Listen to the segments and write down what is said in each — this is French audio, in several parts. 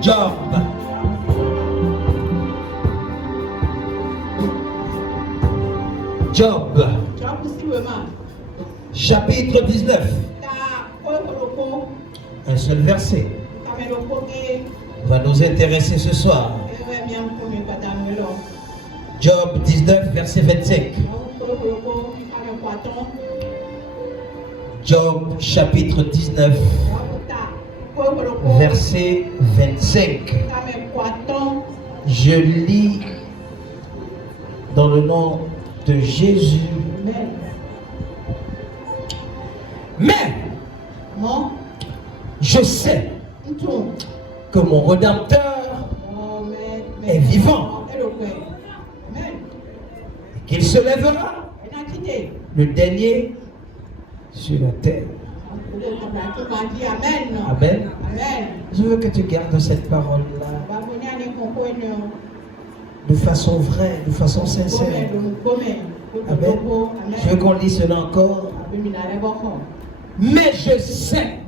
Job. Job. Chapitre 19. Un seul verset va nous intéresser ce soir. Job 19, verset 25. Job chapitre 19, verset 25. Je lis dans le nom de Jésus. Mais je sais que mon Rédempteur est vivant, qu'il se lèvera le dernier sur la terre. Amen. Je veux que tu gardes cette parole-là de façon vraie, de façon sincère. Amen. Je veux qu'on lise cela encore. Mais je sais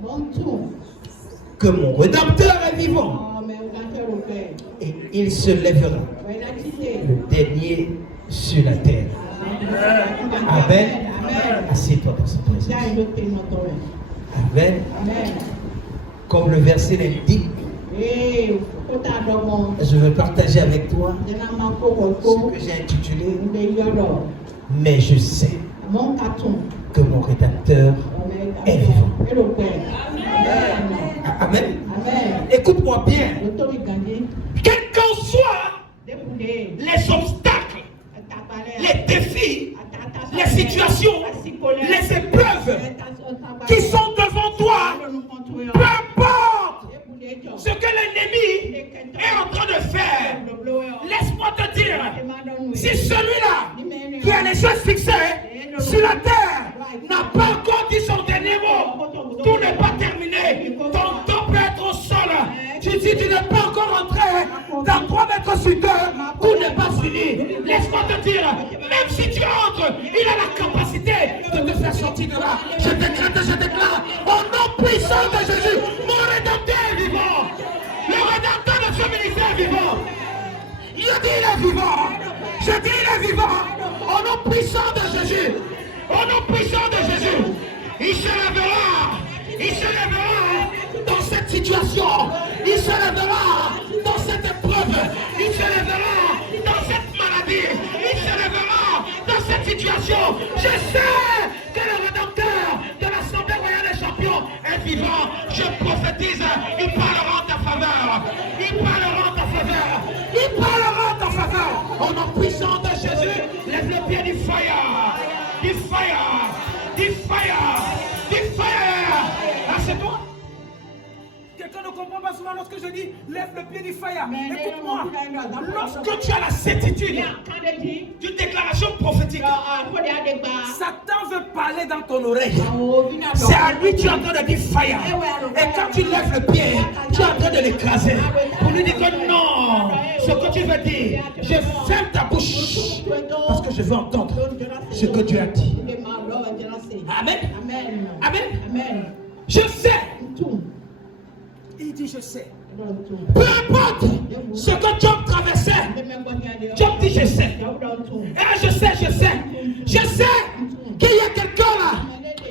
que mon Rédempteur est vivant et il se lèvera le dernier sur la terre. Amen. Assieds-toi dans cette présence. Amen. Comme le verset l'indique, je veux partager avec toi ce que j'ai intitulé « Mais je sais que mon Rédempteur est vivant ». Amen. Écoute-moi bien. Quels qu'en soient les obstacles, les défis, les situations, les épreuves qui sont devant toi, peu importe ce que l'ennemi est en train de faire, laisse-moi te dire, si celui-là qui a les yeux fixés sur la terre n'a pas encore dit son dernier mot, tout n'est pas terminé, ton temps peut être au sol, tu dis tu n'es pas encore entré dans 3 mètres sur terre, tout n'est pas fini. Laisse-moi te dire, même si tu entres, il a la capacité de te faire sortir de là. Je déclare, au nom puissant de Jésus, mon Rédempteur est vivant. Le Rédempteur de ce ministère est vivant. Je dis il est vivant. Je dis il est vivant. Au nom puissant de Jésus. Au nom puissant de Jésus. Il se lèvera. Il se lèvera dans cette situation. Il se lèvera dans cette épreuve. Il se lèvera dans cette maladie. Il se lèvera dans cette situation. Je sais que le Rédempteur de l'Assemblée royale des champions est vivant. Je prophétise, il parlera en ta faveur. Il parlera en ta faveur. Il parlera en ta faveur. Au nom puissant de Jésus, lève le pied du fire. Du fire. Du fire. Du fire. Ah, c'est toi? Quelqu'un ne comprend pas souvent lorsque je dis lève le pied du fire. Écoute-moi, lorsque tu as la certitude d'une déclaration prophétique, Satan veut parler dans ton oreille. C'est à lui que tu es en train de dire fire. Et quand tu lèves le pied, tu es en train de l'écraser. Pour lui dire que non, ce que tu veux dire, je ferme ta bouche parce que je veux entendre ce que tu as dit. Amen. Amen. Je sais. Il dit je sais. Peu importe ce que Job traversait, Job dit je sais. Et je sais. Je sais qu'il y a quelqu'un là,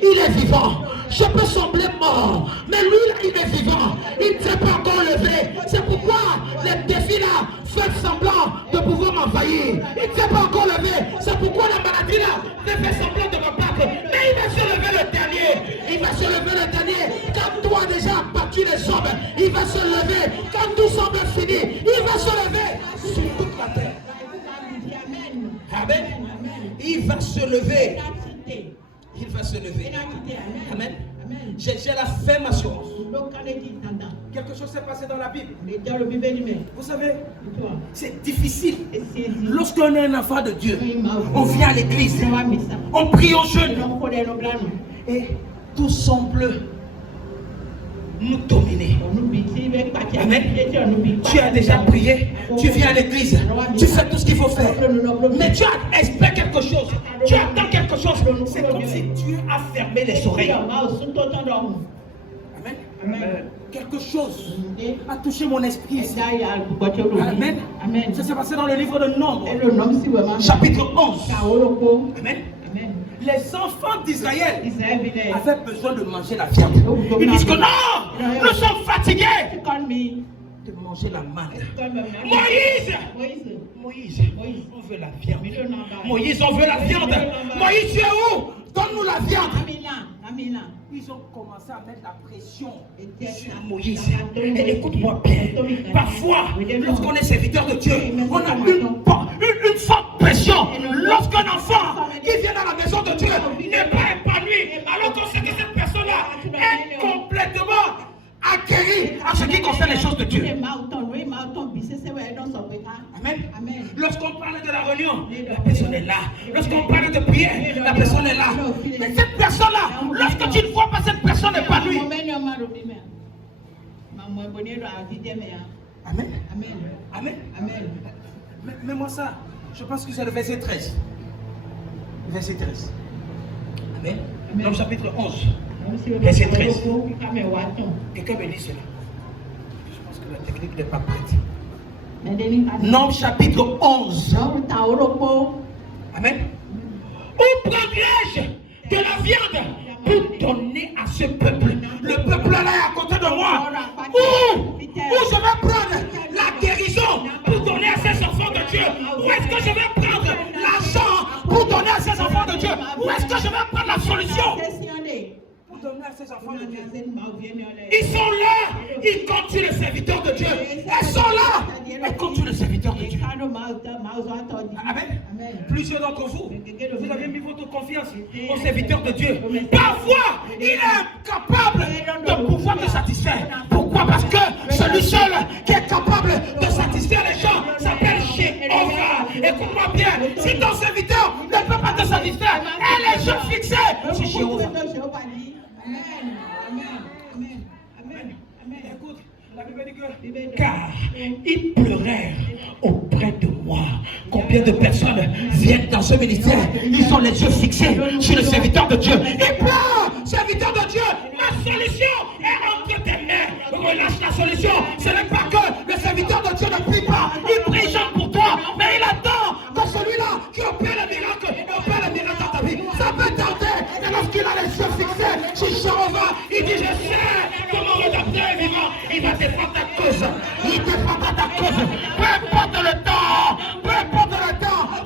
il est vivant. Je peux sembler mort, mais lui là, il est vivant. Il ne s'est pas encore levé. C'est pourquoi les défis là font semblant de pouvoir m'envahir. Il ne s'est pas encore levé. C'est pourquoi la maladie là fait semblant de me battre. Mais il va se lever le dernier. Il va se lever le dernier. Quand toi déjà as battu les hommes, il va se lever. Quand tout semble fini, il va se lever sur toute la terre. Amen. Il va se lever. Il va se lever. Amen. J'ai la ferme assurance. Quelque chose s'est passé dans la Bible. Vous savez, c'est difficile. Lorsqu'on est un enfant de Dieu, on vient à l'église, on prie au jeûne, et tout semble nous dominer. Amen. Tu as déjà prié, tu viens à l'église, tu fais tout ce qu'il faut faire, mais tu espères quelque chose, tu attends quelque chose. C'est comme si Dieu a fermé les oreilles. Amen. quelque chose a touché mon esprit. Amen. Amen. Ça s'est passé dans le livre de Nombre, chapitre 11. Amen. Amen. Les enfants d'Israël avaient besoin de manger la viande. Ils disent que non, nous sommes fatigués de manger la manne. Moïse, on veut la viande. Moïse, on veut la viande. Moïse, tu es où? Donne-nous la viande. Ils ont commencé à mettre la pression sur Moïse. Et écoute-moi bien. Parfois, lorsqu'on est serviteur de Dieu, on a une forte pression. Lorsqu'un enfant qui vient dans la maison de Dieu n'est pas épanoui, alors qu'on sait que cette personne-là est complètement acquérie à ce qui concerne les choses de Dieu. Amen. Lorsqu'on parle de la réunion, la personne est là. Lorsqu'on parle de prière, la personne est là. Mais cette personne-là, lorsque tu ne vois pas cette personne épanouie. Amen. Amen. Mais moi ça, je pense que c'est le verset 13. Verset 13. Amen. Dans le chapitre 11. Verset 13. Quelqu'un me dit cela. Je pense que la technique n'est pas prête. Nombre chapitre 11. Amen. Où prendrai-je de la viande pour donner à ce peuple? Le peuple là est à côté de moi. Où je vais prendre la guérison pour donner à ces enfants de Dieu? Où est-ce que je vais prendre l'argent pour donner à ces enfants de Dieu? Où est-ce que je vais prendre la solution pour donner à ces enfants de Dieu? Ils sont là, ils continuent le serviteur de Dieu. Ils sont là, ils continuent le serviteur de Dieu. Amen. Plusieurs d'entre vous, vous avez mis votre confiance au serviteur de Dieu. Parfois, il est incapable de pouvoir te satisfaire. Pourquoi? Parce que celui seul qui est capable de satisfaire les gens s'appelle Jéhovah. Écoute-moi bien, si ton serviteur ne peut pas te satisfaire, elle est juste fixée sur Jéhovah. Écoute, la Bible dit que car ils pleurèrent auprès de moi. Combien de personnes viennent dans ce ministère? Ils ont les yeux fixés sur le serviteur de Dieu. Ils pleurent, serviteur de Dieu. Ma solution est entre tes mains. Relâche la solution. Ce n'est pas que le serviteur de Dieu ne prie pas. Il prie genre pour toi, mais il attend que celui-là qui opère le miracle dans ta vie. Ça peut tarder, mais lorsqu'il a les yeux fixés sur Jéhovah, il dit: je sais que mon rédempteur est vivant. Il va défendre ta cause. Il défendra ta cause. Peu importe le temps,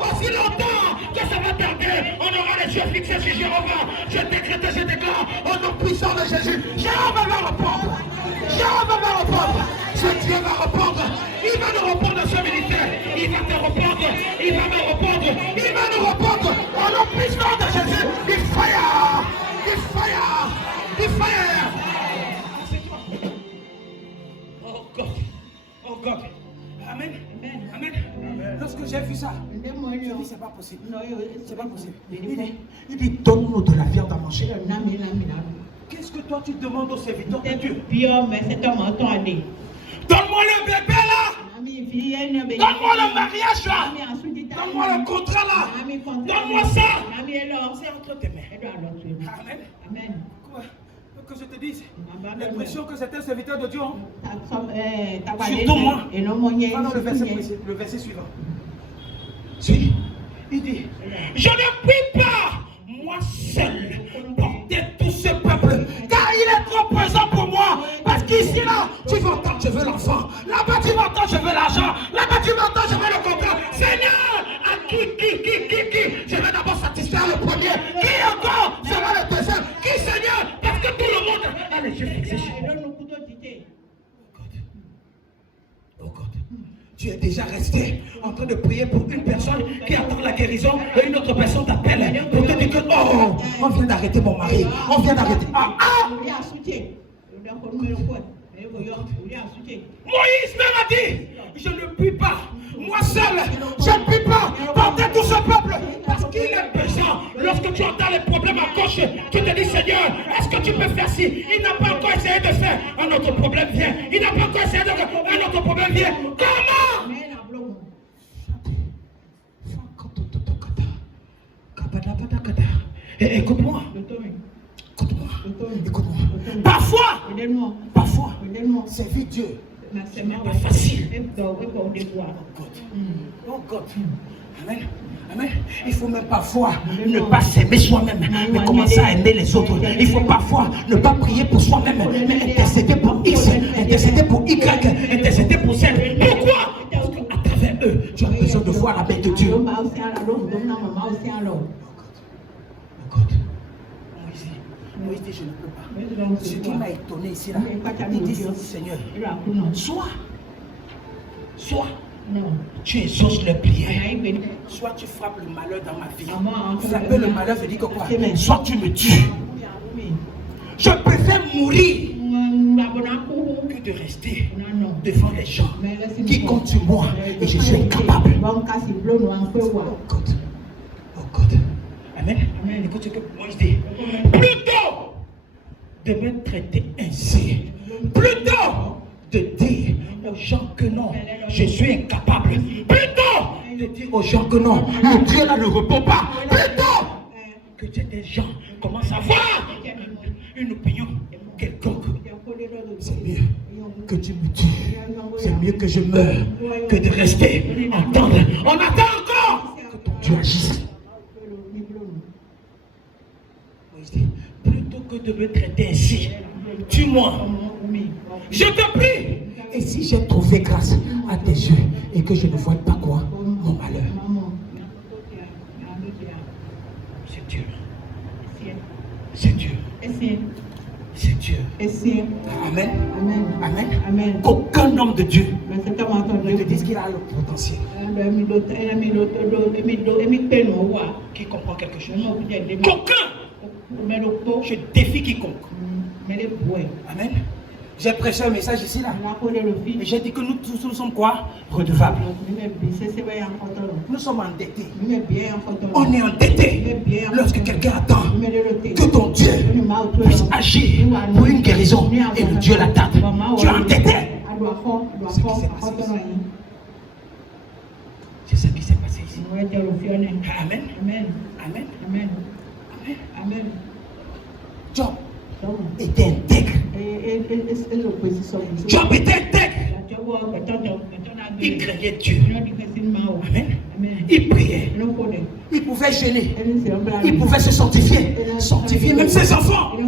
aussi longtemps que ça va tarder, on aura les yeux fixés sur Jéhovah. Je décrète et je déclare au nom puissant de Jésus, Jéhovah va répondre. Jéhovah va répondre. Ce Dieu va répondre. Il va nous répondre dans ce ministère. Il va te répondre. Il va me répondre. Il va nous répondre au nom puissant de Jésus. Il fire. Il fire. Il fire. Oh God. Oh God. Amen. Amen. Lorsque j'ai vu ça, j'ai dit: c'est pas possible. C'est pas possible. Il dit: donne-nous de la viande à manger. Qu'est-ce que toi tu demandes au serviteur de Dieu? Donne-moi le bébé là. Donne-moi le mariage là. Donne-moi le contrat là. Donne-moi ça. C'est entre tes mains. Amen. Amen. Que je te dise, l'impression que c'était un serviteur de Dieu. Surtout moi. Va dans le verset suivant. Si. Il dit: je ne puis pas, moi seul, porter tout ce peuple, car il est trop pesant pour moi. Parce qu'ici, là, tu vas entendre, je veux l'enfant. Là-bas, tu vas entendre, je veux l'argent. Là-bas, tu vas entendre, je veux le contrat. Seigneur, à qui? Je vais d'abord satisfaire le premier. Qui encore sera le deuxième? Qui, Seigneur? Parce que tout le monde a les yeux fixés sur moi. Oh God. Tu es déjà resté en train de prier pour une personne qui attend la guérison et une autre personne t'appelle pour te dire que oh, on vient d'arrêter mon mari, on vient d'arrêter. Moïse même a dit: je ne puis pas, moi seul, je ne puis pas porter tout ce peuple parce qu'il est pesant. Lorsque tu entends les problèmes à gauche, tu te dis: Seigneur, est-ce que tu peux faire ci? Il n'a pas encore essayé de faire, un autre problème vient. Il n'a pas encore essayé de faire, un autre problème vient. Comment? Écoute-moi. Parfois, Servir Dieu, ce n'est pas facile. Oh God. Amen. Amen. Il faut même parfois ne pas s'aimer soi-même, mais commencer à aimer les autres. Il faut parfois ne pas prier pour soi-même, mais intercéder pour X, intercéder pour Y, intercéder pour Z. Pourquoi? Parce qu'à travers eux, tu as besoin de voir la main de Dieu. Oh God. Moïse dit, je ne peux pas. Ce qui m'a étonné ici, là, il dit, Seigneur, soit tu exauces les prières, soit tu frappes le malheur dans ma vie. Frapper le malheur veut dire que quoi? Soit tu me tues. Je préfère mourir que de rester devant les gens qui comptent sur moi et je suis incapable. Oh God. Amen. Écoute ce que Moïse dit. Plutôt de me traiter ainsi, plutôt de dire aux gens que non, je suis incapable, plutôt de dire aux gens que non, le Dieu là ne répond pas, plutôt que des gens commencent à avoir une opinion quelconque. C'est mieux que tu me tues, c'est mieux que je meure que de rester entendre. On attend encore que ton Dieu agisse. Plutôt que de me traiter ainsi, tue-moi. Je te prie. Et si j'ai trouvé grâce à tes yeux et que je ne vois pas quoi, mon malheur. C'est Dieu. C'est Dieu. C'est Dieu. Amen. Amen. Qu'aucun homme de Dieu ne te dise qu'il a le potentiel. Qui comprend quelque chose. Qu'aucun. Je défie quiconque. Amen. J'ai prêché un message ici là. Et j'ai dit que nous tous nous sommes quoi? Redevables. Nous sommes endettés. On est endettés. Lorsque quelqu'un attend que ton Dieu puisse agir pour une guérison et le Dieu l'attend, tu es endetté. C'est ce qui s'est passé ici. Amen. Job était intègre. Job était intègre. Il craignait Dieu. Amen. Il priait. Il pouvait jeûner. Il pouvait se sanctifier même ses enfants. Mais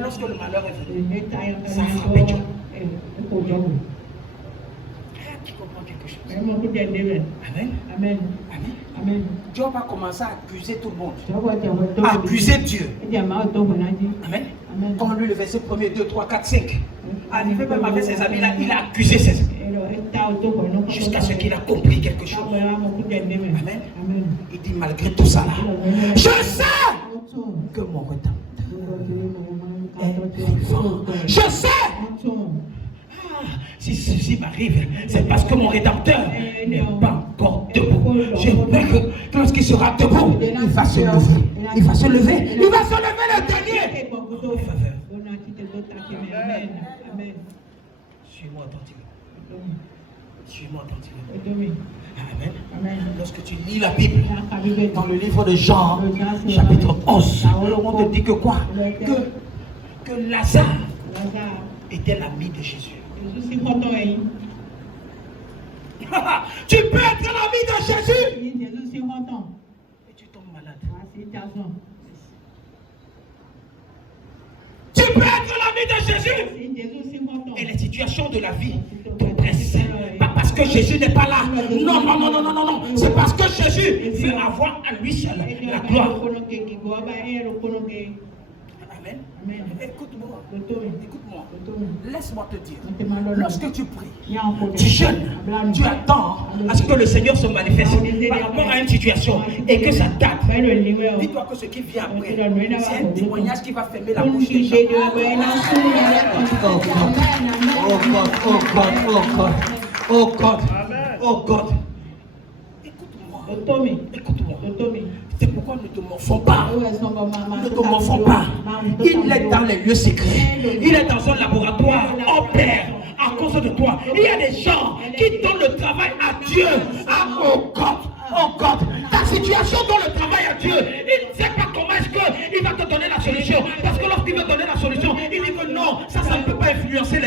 lorsque le malheur est venu, ça a frappé Job. Qui comprend quelque chose? Amen. Job a commencé à accuser tout le monde. À accuser Dieu. Amen. Quand on lit le verset 1er, 2, 3, 4, 5. Arrivé même avec ses amis, là, il a accusé ses amis. Jusqu'à ce qu'il a compris quelque chose. Amen. Il dit malgré tout ça là, je sais que mon Rédempteur est vivant. Je sais. Si ceci m'arrive, c'est parce que mon Rédempteur n'est pas encore debout. J'aimerais que lorsqu'il sera debout, il va se lever. Il va se lever le dernier. Amen. Suis-moi attentivement. Amen. Lorsque tu lis la Bible, dans le livre de Jean, chapitre 11, on te dit que quoi? Que Lazare était l'ami de Jésus. Tu peux être l'ami de Jésus et tu tombes malade. Tu peux être l'ami de Jésus et les situations de la vie te pressent. Pas parce que Jésus n'est pas là. Non. C'est parce que Jésus veut avoir à lui seul la gloire. Amen. Écoute-moi. Laisse-moi te dire. Lorsque tu pries, tu jeûnes, tu attends à ce que le Seigneur se manifeste par rapport à une situation et que ça date. Dis-toi que ce qui vient après, c'est un témoignage qui va fermer la bouche des gens. Oh God. Écoute-moi. C'est pourquoi nous ne te morfons pas. Il est dans les lieux secrets. Il est dans un laboratoire. Opère à cause de toi. Il y a des gens qui donnent le travail à Dieu. Oh God. Ta situation donne le travail à Dieu. Il ne sait pas comment est-ce qu'il va te donner la solution. Parce que lorsqu'il veut donner la solution, il dit que non, ça ne peut pas influencer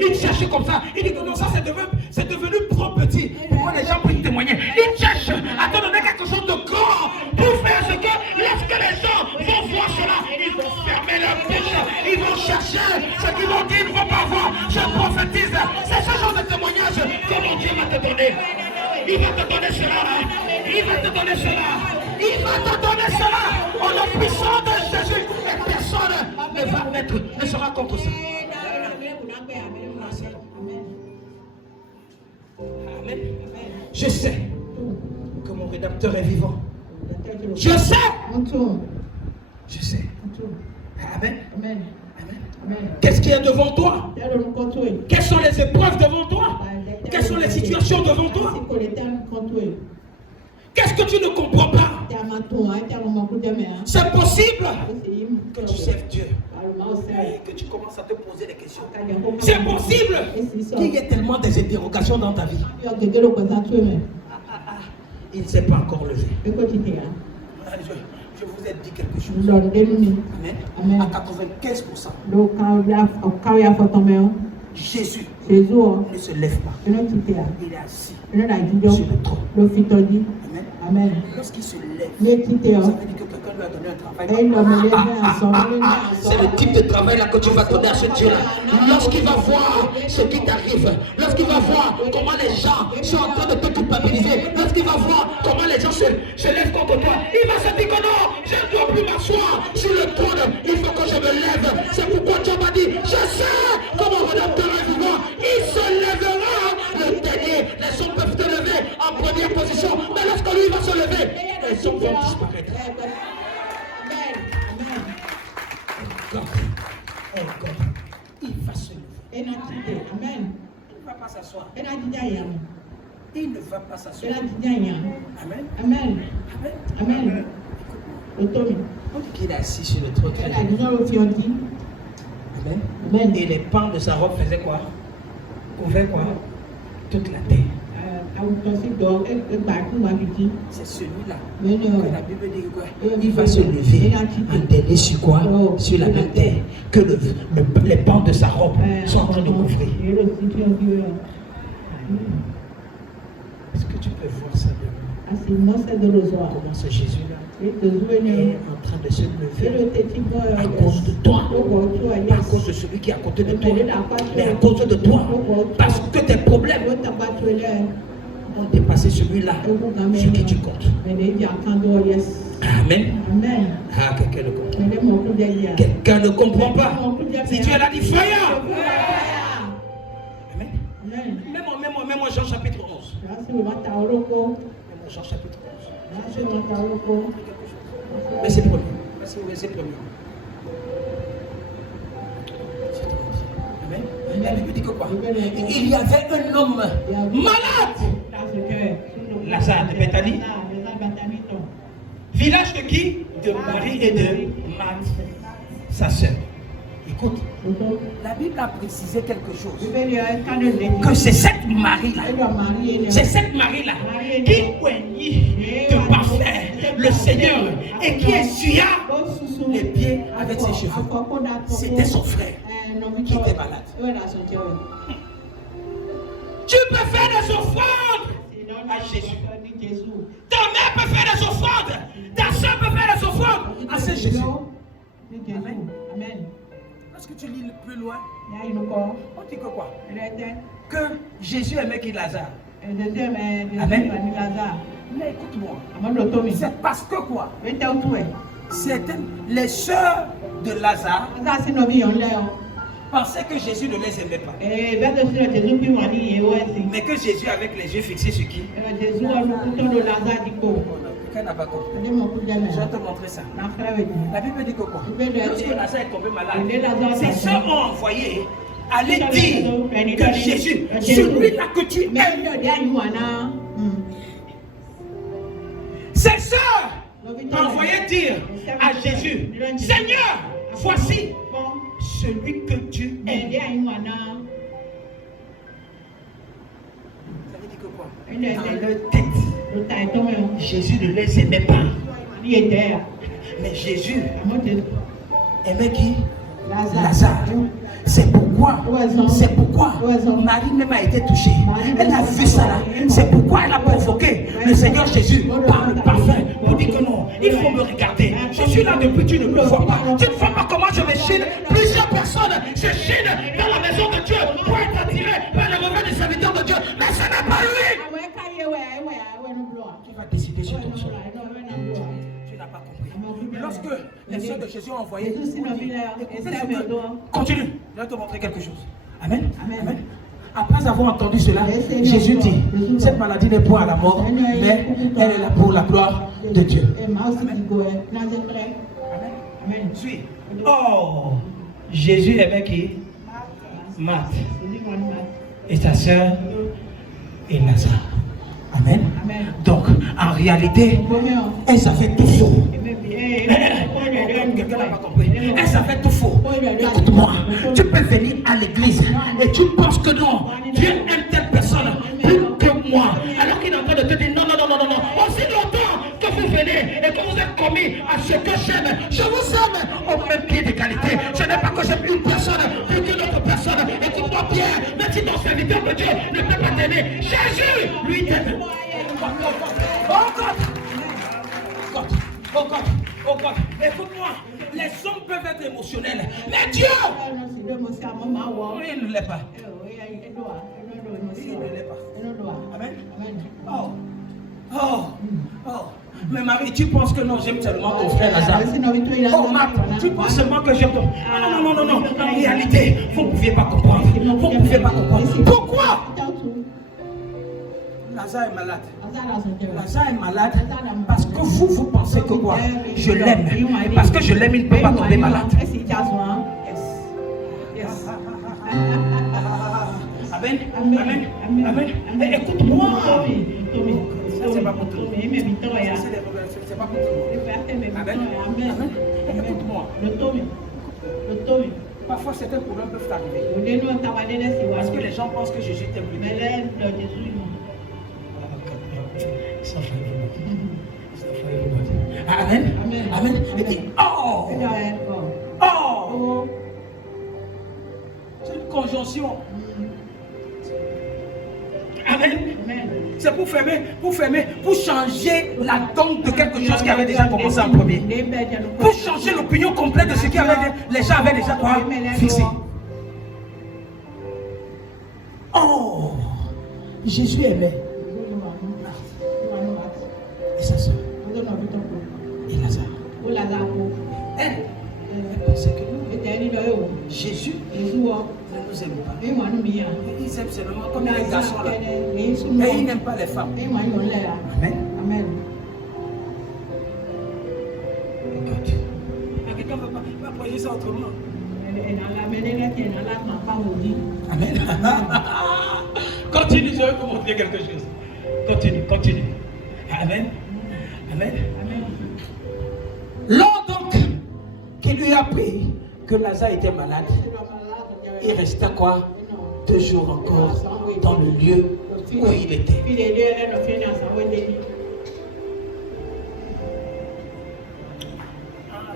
Il cherchait comme ça. Il dit que non, ça c'est devenu trop petit. Pourquoi les gens peuvent témoigner? Il cherche à te donner quelque chose de grand pour faire ce que lorsque les gens vont voir cela, ils vont fermer leur bouche. Ils vont chercher ce qu'ils vont dire, ils ne vont pas voir. Je prophétise. C'est ce genre de témoignage que mon Dieu va te donner. Il va te donner cela. Il va te donner cela. Il va te donner cela. Au nom puissant de Jésus. Et personne ne sera contre ça. Amen. Je sais que mon rédacteur est vivant. Je sais. Je sais. Amen. Amen. Qu'est-ce qu'il y a devant toi? Quelles sont les épreuves devant toi? Quelles sont les situations devant toi? Qu'est-ce que tu ne comprends pas? C'est possible que tu serves Dieu et que tu commences à te poser des questions. C'est possible qu'il y ait tellement des interrogations dans ta vie. Il ne s'est pas encore levé. Je vous ai dit quelque chose. Amen. À 95%. Jésus ne se lève pas. Il est assis sur le trône. Amen. Lorsqu'il se lève, ça veut dire que quelqu'un lui a donné un travail. C'est le type de travail là que tu vas donner à ce Dieu-là. Lorsqu'il va voir ce qui t'arrive, lorsqu'il va voir comment les gens sont en train de te culpabiliser, lorsqu'il va voir comment les gens se lèvent contre toi, il va se dire que non, je ne dois plus m'asseoir sur le trône, il faut que je me lève. C'est pourquoi Dieu m'a dit, je sais comment rédempteur est vivant, il se lèvera. Le dernier, les hommes peuvent te lever en première position, mais lorsque lui va se lever, les hommes vont disparaître. God, il va se lever. Amen. Il ne va pas s'asseoir. Il ne va pas s'asseoir. Amen. Amen. Amen. On dit qu'il est assis sur le trône. Amen. Et les pans de sa robe faisaient quoi? Couvraient quoi? Toute la terre. C'est celui-là que la Bible dit quoi? Il va se lever en dernier sur quoi? Sur la même terre. Que les pans de sa robe sont en train de couvrir. Est-ce que tu peux voir ça demain? Comment ce Jésus-là est en train de se lever à cause de toi, pas à cause de celui qui est à côté de toi, mais à cause de toi, parce que tes problèmes ont dépassé celui-là sur qui tu comptes. Amen. Ah, quelqu'un ne comprend. Quelqu'un ne comprend pas. Si tu es là, dis fire. Amen. Même moi, Jean chapitre 11. Même Jean chapitre 11. Mais c'est premier. C'est premier. Amen. La Bible dit que quoi? Il y avait un homme malade. Lazare de Bethanie. Village de qui? De Marie et de Marthe, sa sœur. Écoute, la Bible a précisé quelque chose. Que c'est cette Marie-là. C'est cette Marie-là qui poignit de parfait le Seigneur et qui essuya les pieds avec ses cheveux. C'était son frère qui était malade. Tu peux faire des offrandes à Jésus. Ta mère peut faire des offrandes. Ta soeur peut faire des offrandes à ce Jésus. Amen. Amen. Lorsque tu lis plus loin, on dit que quoi? Que Jésus aimait qui Lazare. Amen. Mais écoute-moi. C'est parce que quoi? C'était les sœurs de Lazare pensaient que Jésus ne les aimait pas. Mais que Jésus avec les yeux fixés sur qui? Quelqu'un n'a pas compris. Je vais te montrer ça. La Bible dit que quoi? Lorsque Lazare est tombé malade, ses sœurs ont envoyé aller dire que Jésus, celui-là que tu aimes. Ses sœurs ont envoyé dire à Jésus, Seigneur, voici celui que tu aimes. Ça veut dire que quoi? Dans leur tête, Jésus ne les aimait pas. Mais Jésus aimait qui? Lazare. C'est pourquoi Marie même a été touchée. Elle a vu ça là. C'est pourquoi elle a provoqué le Seigneur Jésus par le parfum pour dire que non, il faut me regarder. Je suis là depuis, tu ne me vois pas. Tu ne vois pas comment je me chine. Plusieurs personnes se chinent dans la maison de Dieu pour être attirées par le revers des serviteurs de Dieu. Mais ce n'est pas lui. Tu vas décider sur ton sort. Tu n'as pas compris. Lorsque les soeurs de Jésus ont envoyé, continue. Je vais te montrer quelque chose. Amen. Amen. Après avoir entendu cela, Jésus dit, cette maladie n'est point à la mort, mais elle est là pour la gloire de Dieu. Amen. Suis. Oh, Jésus aimait qui? Marthe. Et sa sœur et Lazare. Amen. Donc, en réalité, elle savait tout faux. Quelqu'un n'a pas compris. Elle savait tout faux. Écoute-moi, tu peux venir à l'église et tu penses que non, Dieu aime telle personne plus que moi. Alors qu'il est en train de te dire non. Aussi longtemps que vous venez et que vous êtes commis à ce que j'aime, je vous aime au même pied d'égalité. Ce n'est pas que j'aime une personne plus qu'une autre personne. Écoute-moi bien, même si ton serviteur de Dieu ne peut pas t'aimer, Jésus lui t'aime. Oh God, écoute-moi, les hommes peuvent être émotionnels, mais Dieu, il ne l'est pas. Il ne l'est pas. Amen. Oh. Mais Marie, tu penses que non, j'aime seulement ton frère Lazare. Oh Marc, tu penses seulement que j'aime ton... Non. En réalité, vous ne pouviez pas comprendre. Pourquoi? Lazare est malade. Lazare est malade parce que vous pensez que quoi? Je l'aime. Et parce que je l'aime, il ne peut pas tomber malade. Amen. Écoute-moi. Ça, c'est pas pour tout. C'est pas pour tout. Amen. Écoute-moi. Parfois, certains problèmes peuvent t'arriver. Parce que les gens pensent que Jésus t'aime plus. Amen. Et puis, c'est une conjonction. Amen. C'est pour fermer, pour changer la donne de quelque chose qui avait déjà commencé en premier. Pour changer l'opinion complète de ce qui avait les gens avaient déjà fixé. Oh, Jésus aimait. Et sa soeur. Et Lazare. Elle pensait que Jésus ne nous aime pas. Il aime seulement comme les garçons là. Et il n'aime pas les femmes. Amen. Quelqu'un ne peut pas projeter ça autrement. Amen. Continue, je vais te montrer quelque chose. Continue. Amen. Lors donc qu'il lui a appris que Lazare était malade, il restait quoi? 2 jours encore dans le lieu où il était.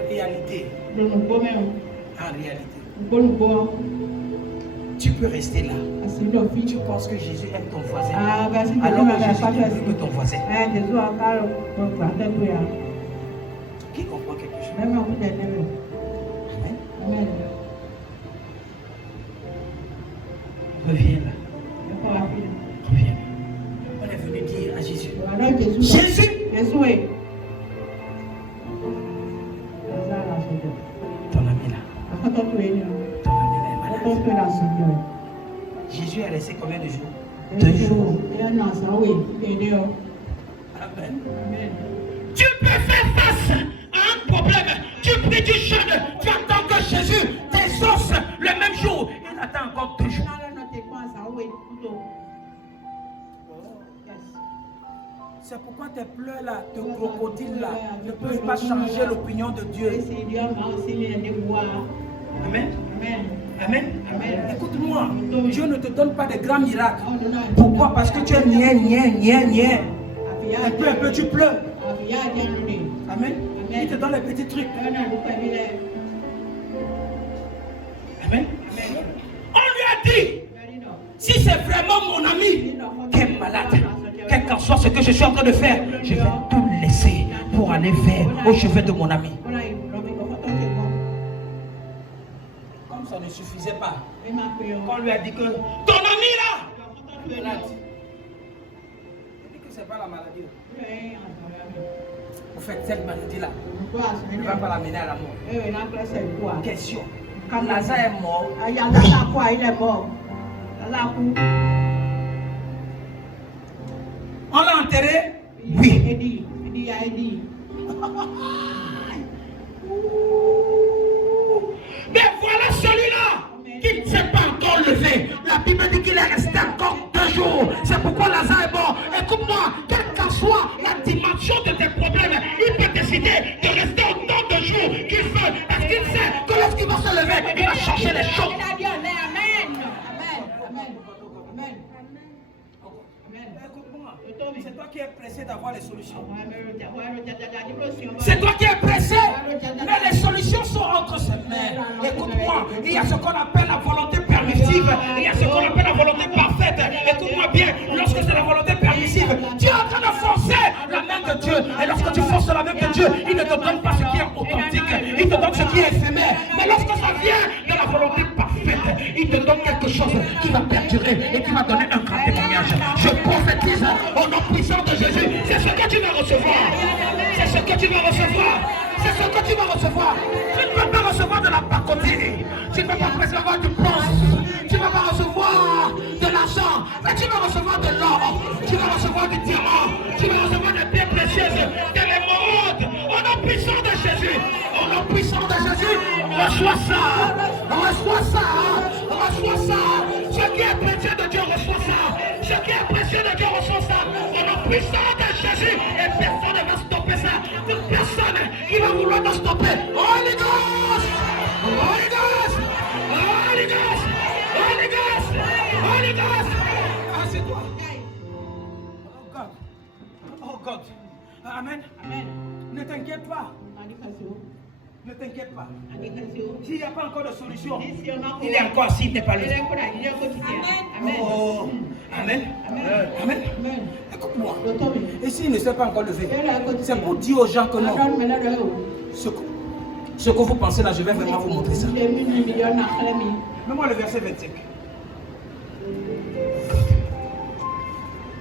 En réalité, tu peux rester là. Tu penses que Jésus aime ton voisin, alors que Jésus aime plus que ton voisin. Qui comprend quelque chose? Amen. Reviens là. Reviens. On est venu dire à Jésus. Jésus. Ton ami là. Ton ami là est malade. Jésus est resté combien de jours? 2 jours. Amen. Tu peux faire face à un problème. Tu pries, tu jeûnes, tu attends que Jésus t'exauce le même jour. Il attend encore 2 jours. C'est pourquoi tes pleurs là, tes crocodiles là, ne peuvent pas changer l'opinion de Dieu. Amen. Écoute-moi, Dieu ne te donne pas de grands miracles. Pourquoi? Parce que tu es nien. Un peu, tu pleures. Amen. Il te donne les petits trucs. Amen. On dit, si c'est vraiment mon ami qui est malade, quel qu'en soit ce que je suis en train de faire, je vais tout laisser pour aller au chevet de mon ami. Comme ça ne suffisait pas, on lui a dit que ton ami là, malade. Il dit que c'est pas la maladie. Vous faites cette maladie-là, ne va pas l'amener à la mort. Question. Quand Lazare est mort, il est mort. On l'a enterré? Oui. Mais voilà celui-là qui ne s'est pas encore levé. La Bible dit qu'il est resté encore 2 jours. C'est pourquoi Lazare est mort. Écoute-moi, quelle qu'en soit la dimension de tes problèmes, il peut décider de rester autant de jours qu'il veut. Parce qu'il sait que lorsqu'il va se lever, il va changer les choses. C'est toi qui es pressé d'avoir les solutions. C'est toi qui es pressé. Mais les solutions sont entre ses mains. Écoute-moi, il y a ce qu'on appelle la volonté permissive. Il y a ce qu'on appelle la volonté parfaite. Écoute-moi bien, lorsque c'est la volonté permissive, tu es en train de forcer la main de Dieu. Et lorsque tu forces la main de Dieu, il ne te donne pas ce qui est authentique. Il te donne ce qui est éphémère. Mais lorsque ça vient de la volonté parfaite, il te donne quelque chose qui va perdurer et qui va donner un grand témoignage. Je prophétise au nom puissant de Jésus. C'est ce que tu vas recevoir. C'est ce que tu vas recevoir. C'est ce que tu vas recevoir. Tu ne vas pas recevoir de la pacotille. Tu ne vas pas recevoir du bronze. Tu ne vas pas recevoir de l'argent. Mais tu vas recevoir de l'or. Tu vas recevoir du diamant. Tu vas recevoir des pierres précieuses, de l'émeraude. Au nom puissant de Jésus. Au nom puissant de Jésus. Reçois ça. Reçois ça. Reçois ça. Ce qui est précieux de Dieu, reçoit ça. Ce qui est précieux de Dieu, reçoit ça. Au nom puissant de Jésus. Et personne ne va stopper ça. Toute personne qui va vouloir te stopper. Holy Ghost! Holy Ghost! Holy Ghost! Holy Ghost! Holy Ghost! Ah, c'est toi. Oh God. Oh God. Amen. Amen. Ne t'inquiète pas. Ne t'inquiète pas. S'il n'y a pas encore de solution, il est encore assis, il n'est pas levé. Amen. Oh. Amen. Amen. Amen. Écoute-moi. Et s'il ne s'est pas encore levé, c'est pour dire aux gens que non. Ce que vous pensez là, je vais vraiment vous montrer ça. Mets-moi le verset 25.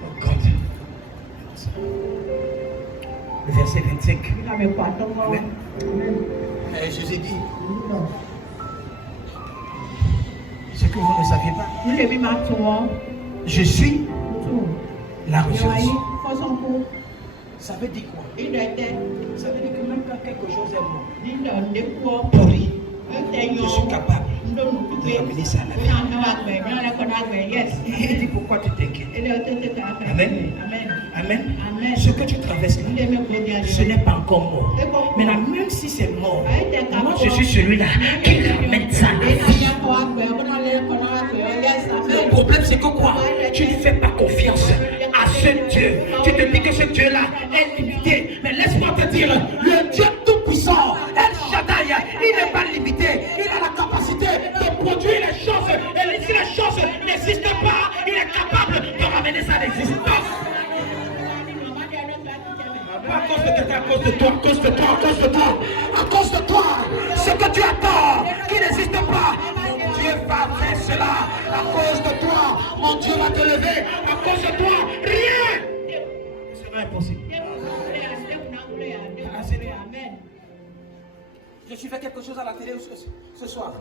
Oh God. Le verset 25. Amen. Et je vous ai dit ce que vous ne saviez pas. Je suis la résurrection. Ça veut dire quoi? Ça veut dire que même quand quelque chose est mort, pourri, je suis capable de ramener ça à la vie. Il dit pourquoi tu t'inquiètes. Amen. Amen. Amen. Ce que tu traverses là, ce n'est pas encore mort. Maintenant, même si c'est mort, moi je suis celui-là qui ramène ça à la vie. Le problème c'est que quoi? Tu ne fais pas confiance à ce Dieu. Tu te dis que ce Dieu-là est limité. Mais laisse-moi te dire, le Dieu tout-puissant, El Shaddai, il n'est pas limité. Il a la capacité de produire les choses. Et si les choses n'existent pas, il est capable de ramener ça à l'existence. À cause de quelqu'un, à cause de toi, à cause de toi, à cause de toi, à cause de toi, ce que tu attends, qui n'existe pas, mon Dieu va faire cela. À cause de toi, mon Dieu va te lever. À cause de toi, rien ne sera impossible. Je suis fait quelque chose à la télé ce soir.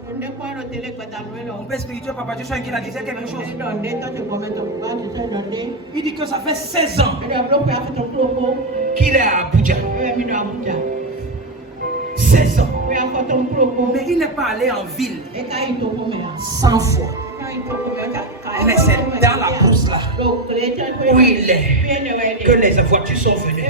Mon père spirituel, Papa Joshua, qui a dit quelque chose. Il dit que ça fait 16 ans qu'il est à Abuja. 16 ans. Mais il n'est pas allé en ville 100 fois. Mais c'est dans la brousse là où il est que les voitures sont venues,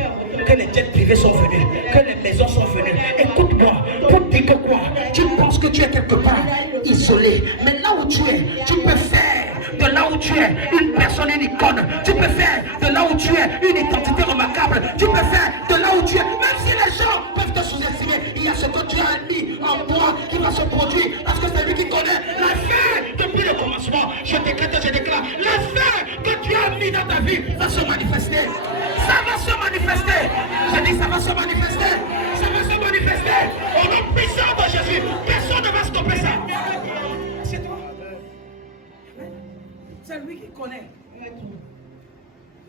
que les jets privés sont venus, que les maisons sont venues. Écoute-moi, pour dire que quoi? Tu penses que tu es quelque part isolé, mais là où tu es, tu peux faire de là où tu es une personne, une icône. Tu peux faire de là où tu es une identité remarquable. Tu peux faire de là où tu es, même si les gens peuvent te sous-estimer, il y a ce que tu as mis en toi qui va se produire, parce que c'est lui qui connaît la fin depuis le commencement. dit dans ta vie va se manifester. Ça va se manifester. Je dis ça va se manifester. Ça va se manifester. Au nom puissant de Jésus. Personne ne va stopper ça. C'est toi. C'est lui qui connaît.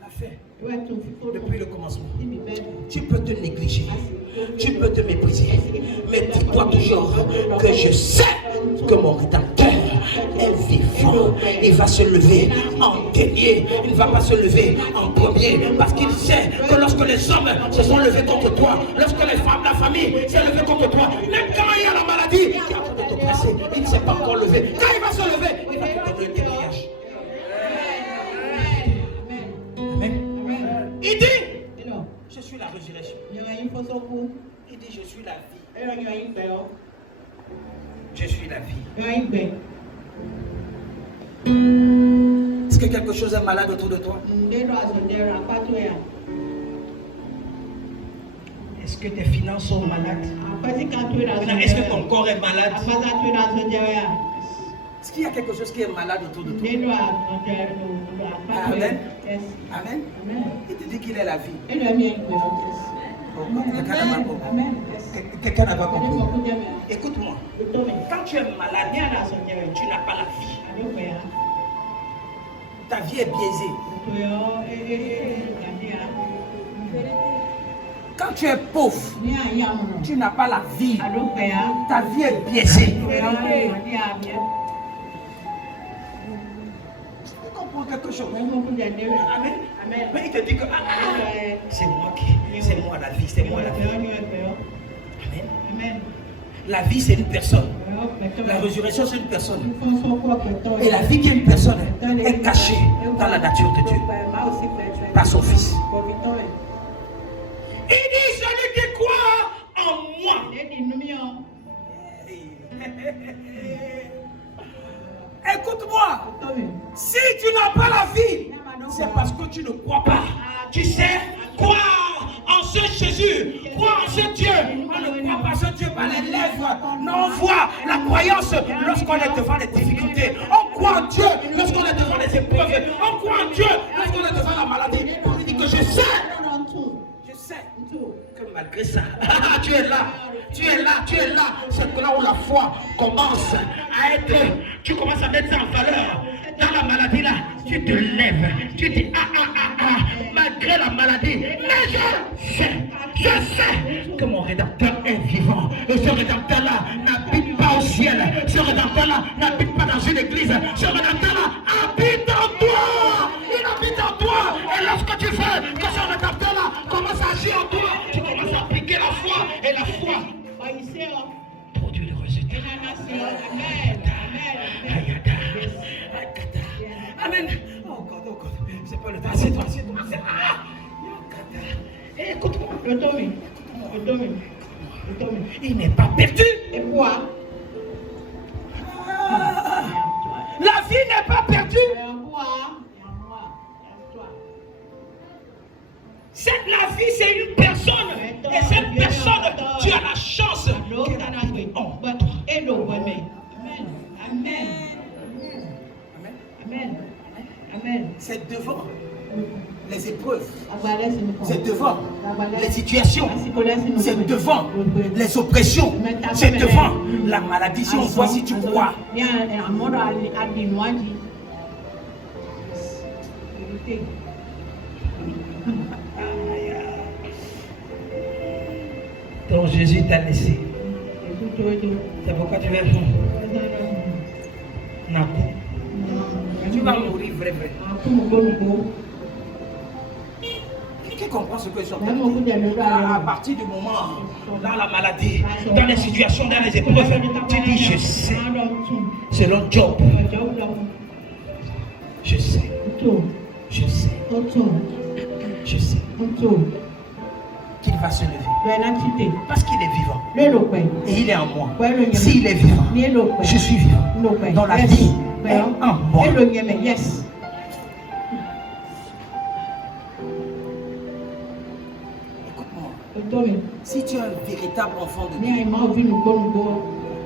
L'a fait. Depuis le commencement. Tu peux te négliger. Tu peux te mépriser. Mais dis-toi toujours que je sais que mon Rédempteur est vivant. Il va se lever en dernier. Il ne va pas se lever en premier. Parce qu'il sait que lorsque les hommes se sont levés contre toi, lorsque les femmes, la famille s'est levée contre toi, même quand il y a la maladie qui est en train de te presser, il ne s'est pas encore levé. Quand il va se lever, il va te donner un témoignage. Amen. Il dit, je suis la résurrection. Il dit, je suis la vie. Je suis la vie. Est-ce que quelque chose est malade autour de toi? Est-ce que tes finances sont malades? Est-ce que ton corps est malade? Est-ce qu'il y a quelque chose qui est malade autour de toi? Amen. Amen. Il te dit qu'il est la vie. Quelqu'un n'a pas compris. Écoute-moi. Quand tu es malade, tu n'as pas la vie. Ta vie est biaisée. Quand tu es pauvre, tu n'as pas la vie. Ta vie est biaisée. Tu comprends quelque chose? Amen. Mais il te dit que c'est moi la vie, c'est moi la vie. Amen. La vie c'est une personne. La résurrection c'est une personne. Et la vie qui est une personne est cachée dans la nature de Dieu par son Fils. Il dit celui qui croit en moi. Écoute-moi. Si tu n'as pas la vie, c'est parce que tu ne crois pas. Tu sais, croire en ce Jésus, croire en ce Dieu. On ne croit pas ce Dieu par les lèvres. Non, on voit la croyance lorsqu'on est devant les difficultés. On croit en Dieu lorsqu'on est devant les épreuves. On croit en Dieu lorsqu'on est devant la maladie. On lui dit que je sais que malgré ça, tu es là. C'est là où la foi commence à être, tu commences à mettre ça en valeur. Dans la maladie là, tu te lèves, tu dis malgré la maladie, mais je sais que mon Rédempteur est vivant. Et ce Rédempteur là n'habite pas au ciel, ce Rédempteur là n'habite pas dans une église, ce Rédempteur là habite en toi. Il habite en toi. Et lorsque tu fais que ce Rédempteur là commence à agir en toi, tu commences à appliquer la foi. Et la foi produit le résultat. Amen. Oh God. C'est pas le temps. C'est toi. Écoute-moi. Il n'est pas perdu. Et quoi? La vie n'est pas perdue. La vie, c'est une personne. Et cette personne, tu as la chance. Amen. C'est devant les épreuves. C'est devant les situations. C'est devant les oppressions. C'est devant la maladie. Si on voit si tu crois. Donc Jésus t'a laissé. C'est pourquoi tu vas faire. Non. Tu vas mourir vrai. Qui comprend ce que je suis en train de dire? À partir du moment, dans la maladie, dans les situations, dans les épreuves, tu dis je sais. Selon Job. Je sais. Qu'il va se lever. Parce qu'il est vivant. Et il est en moi. S'il est vivant, je suis vivant. Dans la vie est en moi. Écoute-moi. Si tu es un véritable enfant de Dieu,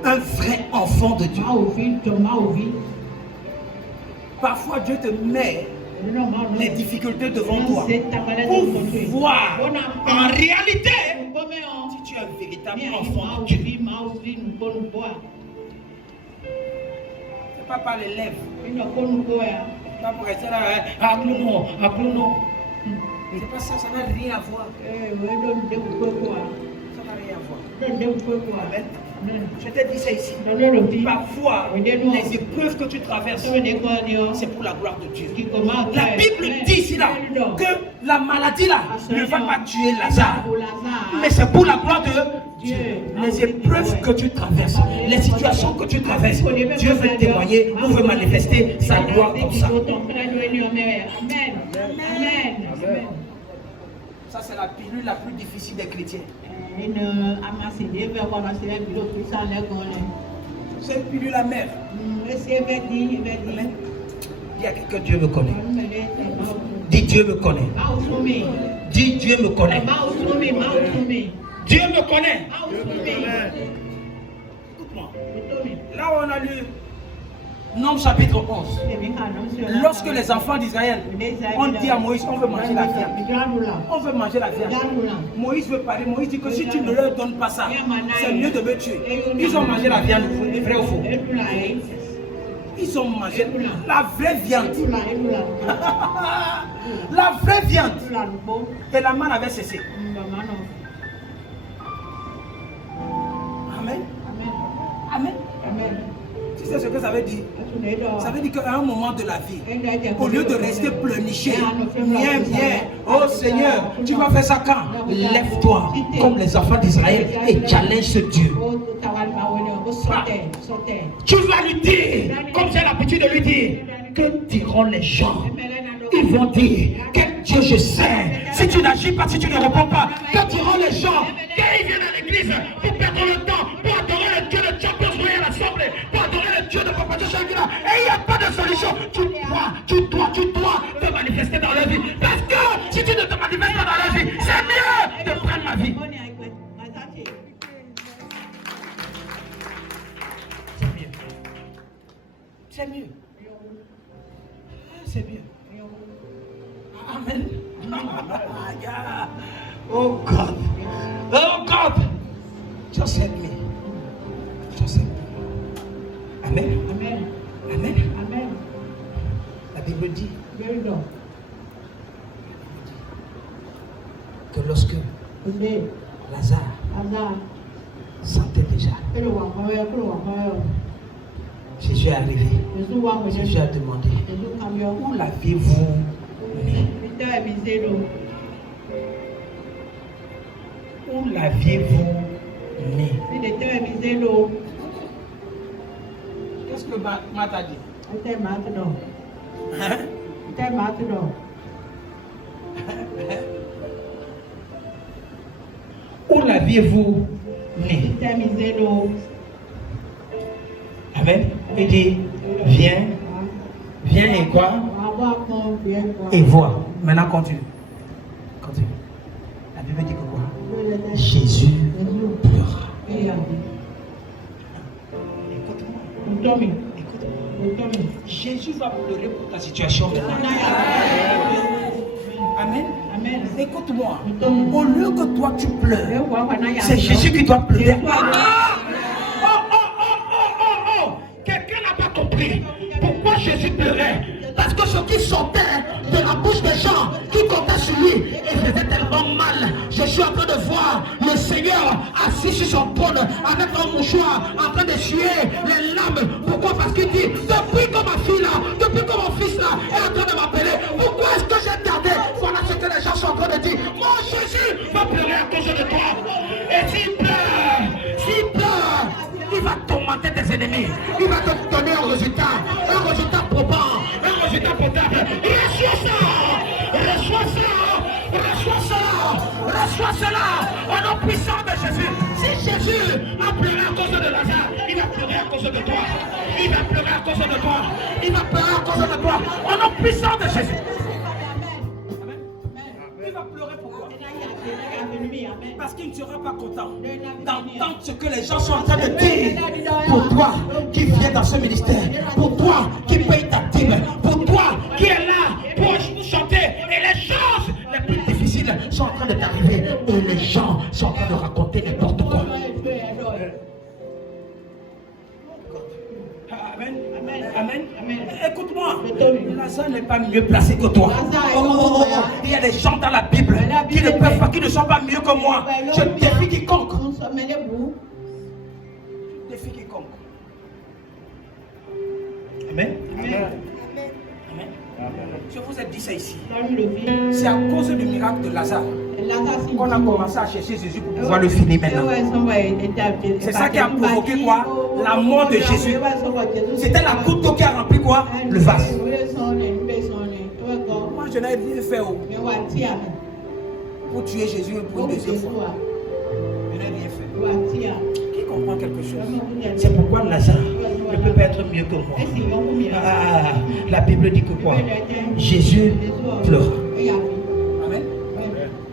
un vrai enfant de Dieu, parfois Dieu te met les difficultés devant toi pour voir en réalité si tu es un véritable enfant de Dieu. C'est pas par les lèvres. Pas pour rester là, non. C'est pas ça, ça n'a rien à voir. Ça n'a rien à voir. Amen. Je t'ai dit ça ici. Parfois, les épreuves que tu traverses, c'est pour la gloire de Dieu. La Bible dit ici là que la maladie là ne va pas tuer Lazare, mais c'est pour la gloire de Dieu. Les épreuves que tu traverses, les situations que tu traverses, Dieu veut témoigner, ou veut manifester sa gloire dans ça. Ça, c'est la pilule la plus difficile des chrétiens. C'est une pilule amère. Dis à quelqu'un, Dieu me connaît. Dis, Dieu me connaît. Dis, Dieu me connaît. Dieu me connaît. Écoute-moi. Là où on a lu Nombre chapitre 11. Lorsque les enfants d'Israël ont dit à Moïse, on veut manger la viande. On veut manger la viande. Moïse veut parler. Moïse dit que si tu ne leur donnes pas ça, c'est mieux de me tuer. Ils ont mangé la viande, vrai ou faux? Ils ont mangé la vraie viande. La vraie viande. Et la manne avait cessé. Amen. Amen. Amen. Tu sais ce que ça veut dire? Ça veut dire qu'à un moment de la vie, au lieu de rester pleurnicher, oh Seigneur, tu vas faire ça quand? Lève-toi comme les enfants d'Israël et challenge ce Dieu. Tu vas lui dire, comme j'ai l'habitude de lui dire, que diront les gens? Ils vont dire, quel Dieu je sais. Si tu n'agis pas, si tu ne réponds pas, que diront les gens? Quand ils viennent à l'église pour perdre le temps, pour adorer le Dieu de Champions Royal à l'Assemblée, pour adorer le Dieu de Papa de Shangri-La, et il n'y a pas de solution. Tu dois te manifester dans la vie. Parce que si tu ne te manifestes pas dans la vie, c'est mieux de prendre ma vie. C'est mieux. C'est mieux. Amen. Oh God. Oh God. Just help me. Just help me. Amen. Amen. Amen. Amen. La Bible dit que lorsque Lazare sentait déjà, Jésus est arrivé. Jésus a demandé, où l'aviez-vous mis? Où l'aviez-vous mis? Qu'est-ce que Marthe a dit? Hein? Où l'aviez-vous mis? Amen. Il dit, viens et quoi? Et vois. Maintenant continue. Continue. La Bible dit que quoi? Jésus pleura. Écoute-moi. Jésus va pleurer pour ta situation maintenant. Amen. Amen. Écoute-moi. Au lieu que toi tu pleures, c'est Jésus qui doit pleurer. Quelqu'un n'a pas compris pourquoi Jésus pleurait. Parce que ce qui sortait de la bouche des gens qui comptaient sur lui et faisait tellement mal. Je suis en train de voir le Seigneur assis sur son trône avec un mouchoir en train d'essuyer les larmes. Pourquoi? Parce qu'il dit, depuis que ma fille là, depuis que mon fils là est en train de m'appeler, pourquoi est-ce que j'ai tardé? Voilà ce que les gens sont en train de dire. Mon Jésus va pleurer à cause de toi. Et s'il pleure, il va tourmenter tes ennemis. Il va te donner un résultat probant, un résultat potable. Reçois cela au nom puissant de Jésus. Si Jésus a pleuré à cause de Lazare, il va pleurer à cause de toi. Il va pleurer à cause de toi. Il va pleurer à cause de toi. Au nom puissant de Jésus. Amen. Il va pleurer pourquoi? Parce qu'il ne sera pas content d'entendre ce que les gens sont en train de dire pour toi qui viens dans ce ministère, pour toi qui paye ta dîme, pour toi qui est là pour et les gens sont en train de raconter n'importe quoi. Amen. Amen. Écoute-moi, Lazare n'est pas mieux placé que toi. Il y a des gens dans la Bible qui ne peuvent pas, qui ne sont pas mieux que moi. Je défie quiconque. Défie quiconque. Amen. Je vous ai dit ça ici. C'est à cause du miracle de Lazare qu'on a commencé à chercher Jésus pour pouvoir le finir maintenant. C'est ça qui a provoqué quoi? La mort de Jésus. C'était la goutte d'eau qui a rempli quoi? Le vase. Moi je n'ai rien fait pour tuer Jésus pour une deuxième fois. Je n'ai rien fait. Qui comprend quelque chose? C'est pourquoi Lazare ne peut pas être mieux que moi. La Bible dit que quoi? Jésus pleura. Amen.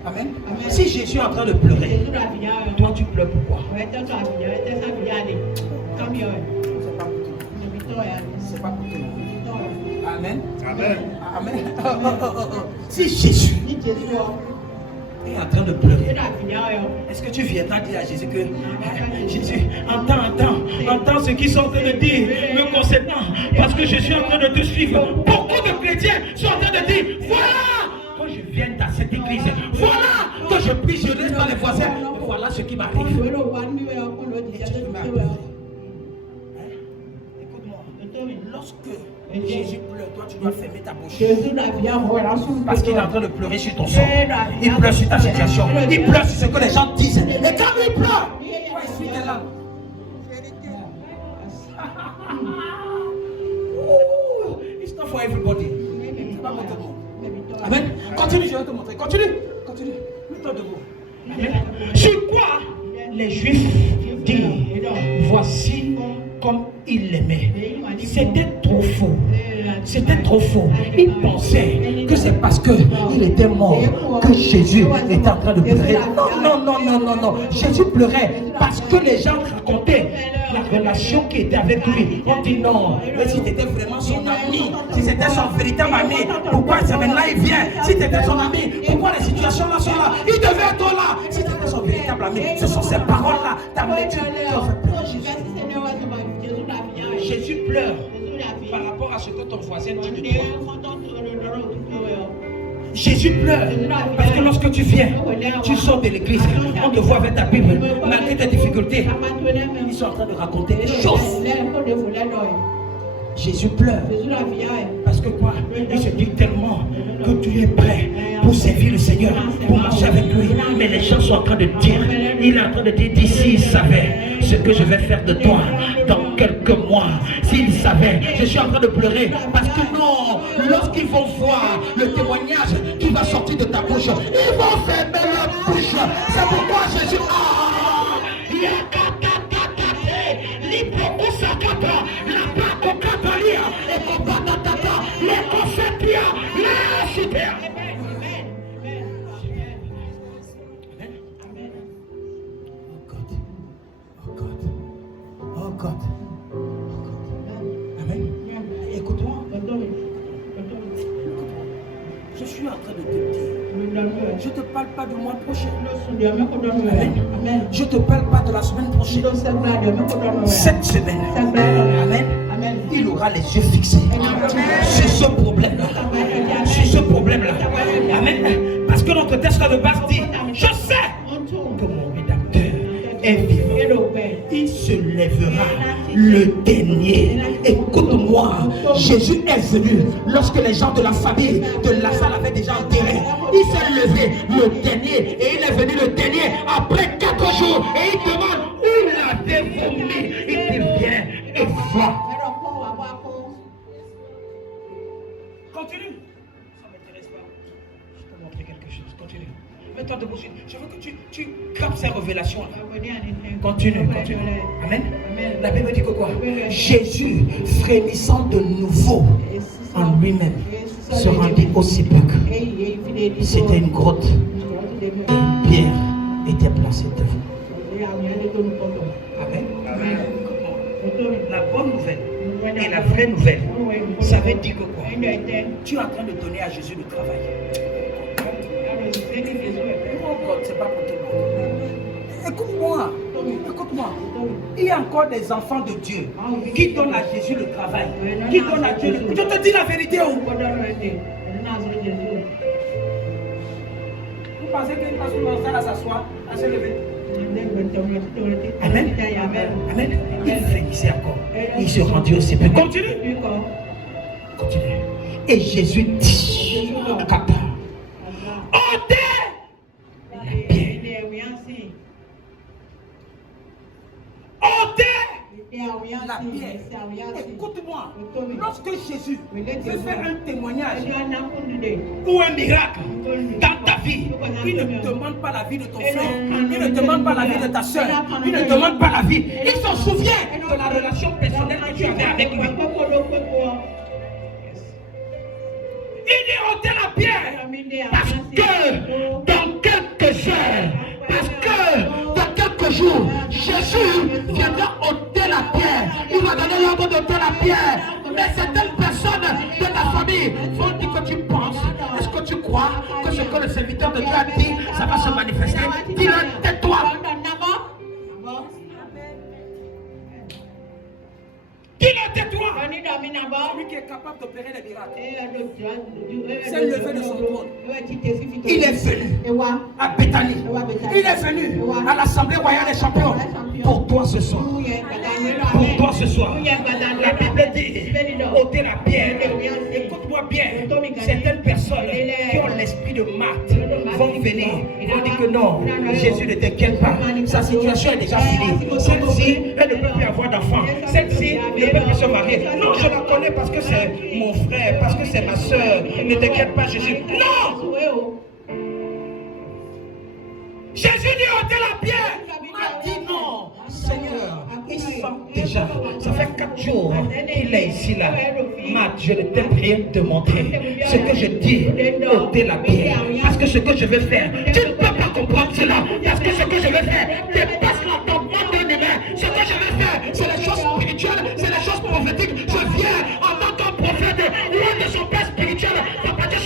Amen. Si Jésus est en train de pleurer, toi tu pleures pourquoi? C'est pas pour toi. Amen. Amen. Amen. Si Jésus est en train de pleurer, est-ce que tu viendras dire à Jésus que Jésus, entends ce qu'ils sont en train de dire me concernant, parce que je suis en train de te suivre. Beaucoup de chrétiens sont en train de dire, voilà, quand je viens dans cette église, voilà, quand je prie, je laisse dans les voisins, voilà ce qui m'arrive. Écoute-moi, lorsque Jésus pleure, toi tu dois fermer ta bouche. Parce qu'il est en train de pleurer sur ton sort. Il pleure sur ta situation. Il pleure sur ce que les gens disent. Et quand il pleure, toi essuie tes larmes. It's not for everybody. C'est pas pour tout le monde. Amen. Continue, je vais te montrer. Continue. Mets-toi debout. Amen. Sur quoi les Juifs disent, voici comme il l'aimait. C'était trop faux. C'était trop faux. Ils pensaient que c'est parce qu'il était mort que Jésus était en train de pleurer. Non. Jésus pleurait parce que les gens racontaient la relation qui était avec lui. On dit non. Mais si tu étais vraiment son ami, si c'était son véritable ami, pourquoi maintenant il vient? Si tu étais son ami, pourquoi les situations là sont là? Il devait être là. Si tu étais son véritable ami, ce sont ces paroles-là. Ta méthode qui ont fait pleurer Jésus. Jésus pleure par rapport à ce que ton voisin dit de toi. Jésus pleure parce que lorsque tu viens, tu sors de l'église, on te voit avec ta Bible, malgré tes difficultés, ils sont en train de raconter des choses. Jésus pleure parce que quoi? Il se dit tellement que tu es prêt pour servir le Seigneur, pour marcher avec lui. Mais les gens sont en train de dire, il est en train de dire, d'ici il savait ce que je vais faire de toi dans quelques mois. S'il savait, je suis en train de pleurer parce que non, lorsqu'ils vont voir le témoignage qui va sortir de ta bouche, ils vont fermer leur bouche. C'est pourquoi Jésus Oh God. Amen. Écoute-moi. Je suis en train de te dire. Je ne te parle pas du mois prochain. Amen. Je ne te parle pas de la semaine prochaine. Cette semaine. Amen. Il aura les yeux fixés sur ce problème-là. Amen. Parce que notre texte de base dit, je sais que mon rédacteur est vivant. Il se lèvera le dernier. Écoute-moi, Jésus est venu lorsque les gens de la famille de Lazare l'avaient déjà enterré. Il s'est levé le dernier et il est venu le dernier après 4 jours et il demande où il avait vomi. Il dit viens et vois. Continue. Ça ne m'intéresse pas. Je peux montrer quelque chose. Continue. Mets-toi debout. Je veux que tu captes ces révélations. Continue. Amen. La Bible dit que quoi? Jésus, frémissant de nouveau en lui-même, se rendit aussi peu que c'était une grotte et une pierre était placée devant. Amen. La bonne nouvelle et la vraie nouvelle, ça veut dire que quoi? Tu es en train de donner à Jésus le travail. Oh God, c'est pas pour tout le monde. Écoute-moi. Écoute-moi. Il y a encore des enfants de Dieu qui donnent à Jésus le travail. Qui donnent à Dieu le... Je te dis la vérité. Vous pensez qu'une personne dans ça, à s'asseoir, à se lever? Amen. Amen. Il frémissait encore. Il se rendit au sépulcre. Continue. Continue. Et Jésus dit, ôtez la pierre. Écoute-moi, lorsque Jésus veut faire un témoignage ou un miracle dans ta vie, il ne demande pas la vie de ton frère, il ne demande pas la vie de ta soeur, il ne demande pas la vie. Il s'en souvient de la relation personnelle que tu avais avec lui. Il dit ôtez la pierre parce que dans quelques heures, parce que dans quelques jours, Jésus viendra ôter la pierre. Il va donner l'ordre d'ôter la pierre. Mais certaines personnes de ta famille vont dire que tu penses. Est-ce que tu crois que ce que le serviteur de Dieu a dit, ça va se manifester? Dis-le, tais-toi. Dis-le, tais-toi. Celui qui est capable d'opérer les miracles s'est levé de son trône. Il est venu à Bethanie. Il est venu à l'Assemblée royale des champions. Pour toi ce soir. Pour toi ce soir. La Bible dit, ôtez la pierre. Écoute-moi bien. Certaines personnes qui ont l'esprit de Marthe vont venir. Ils vont dire que non, Jésus ne t'inquiète pas. Sa situation est déjà finie. Celle-ci, elle ne peut plus avoir d'enfant. Celle-ci ne peut plus se marier. Non, je la connais parce que c'est mon frère, parce que c'est ma soeur. Ne t'inquiète pas, Jésus. Non! Jésus dit ôtez la pierre. A dit non, Seigneur, il sent déjà, ça fait 4 jours qu'il est ici là. Matt, je ne t'ai rien demandé. Ce que je dis, ôtez la pierre. Parce que ce que je vais faire, tu ne peux pas comprendre cela. Parce que ce que je vais faire dépasse l'entendement d'un humain. Ce que je vais faire, c'est les choses spirituelles, c'est les choses prophétiques. Je viens en tant qu'un prophète, loin de son père spirituel, Papa Dieu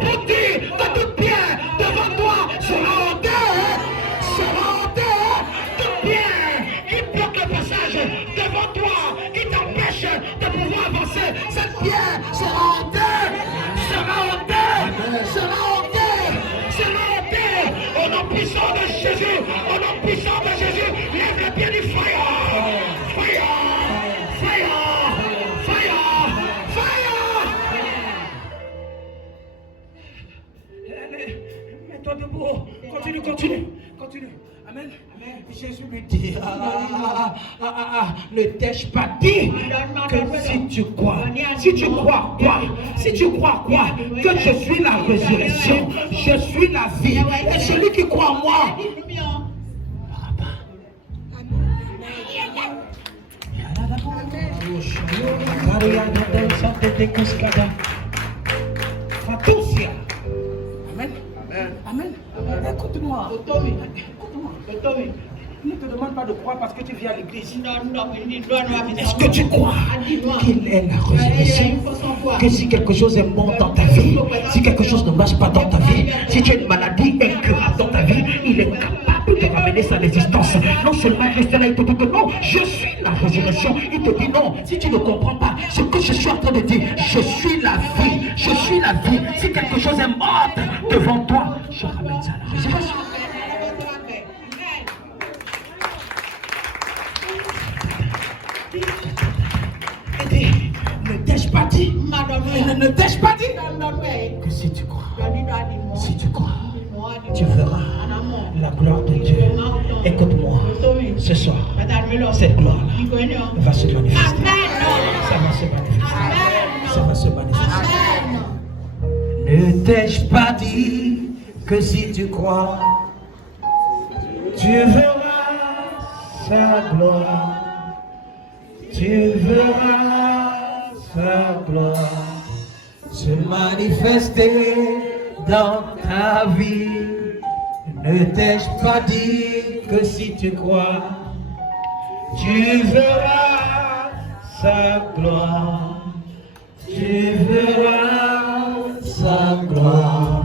pour dire que toute pierre devant toi sera ôtée. Devant toi, qui t'empêche de pouvoir avancer, cette pierre sera ôtée, sera ôtée, sera ôtée, sera ôtée. Au nom puissant de Jésus, au nom puissant de Jésus, lève le pied du fire, fire, fire, fire, fire. Mets-toi debout, continue. Amen. Jésus lui dit, ne t'ai-je pas dit que si tu crois quoi, que je suis la résurrection, je suis la vie, et celui qui croit en moi. Amen. Écoute-moi. Ne te demande pas de croire parce que tu viens à l'église. Est-ce que tu crois qu'il est la résurrection? Que si quelque chose est mort dans ta vie, si quelque chose ne marche pas dans ta vie, si tu as une maladie incurable dans ta vie, il est capable de ramener sa résistance. Non seulement il te dit que non, je suis la résurrection. Il te dit non, si tu ne comprends pas ce que je suis en train de dire, je suis la vie, je suis la vie. Si quelque chose est mort devant toi, je ramène ça à la résurrection. Ne t'ai-je pas dit? Ne t'ai-je pas dit que si tu crois, tu verras la gloire de Dieu. Écoute-moi, ce soir, cette gloire-là va se manifester. Ça va se manifester. Ça va se manifester. Ne t'ai-je pas dit que si tu crois, tu verras sa gloire. Tu verras sa gloire se manifester dans ta vie. Ne t'ai-je pas dit que si tu crois, tu verras sa gloire. Tu verras sa gloire.